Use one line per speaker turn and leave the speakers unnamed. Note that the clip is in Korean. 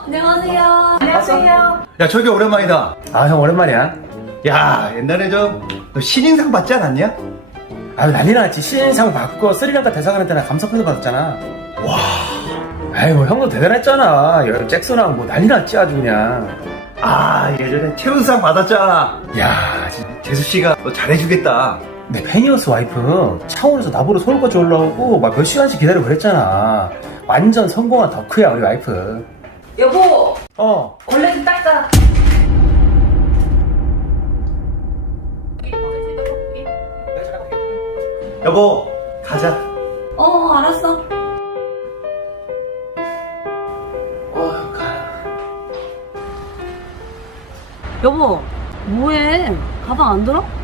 안녕하세요. 안녕하세요.
야, 저기 오랜만이다.
아, 형 오랜만이야.
야, 옛날에 너 신인상 받지 않았냐?
아유, 난리 났지. 신인상 받고 스리랑카 대사관한테 나 감사표도 받았잖아.
와.
아이, 뭐 형도 대단했잖아. 잭슨하고 뭐 난리 났지 아주 그냥.
아, 예전에 태훈상 받았잖아.
야, 진짜.
재수씨가 너 잘해주겠다.
내 팬이었어. 와이프 창원에서 나보러 서울까지 올라오고 막 몇 시간씩 기다리고 그랬잖아. 완전 성공한 덕후야 우리 와이프.
여보,
걸레
좀 닦아.
여보, 가자.
알았어. 여보, 뭐해? 가방 안 들어?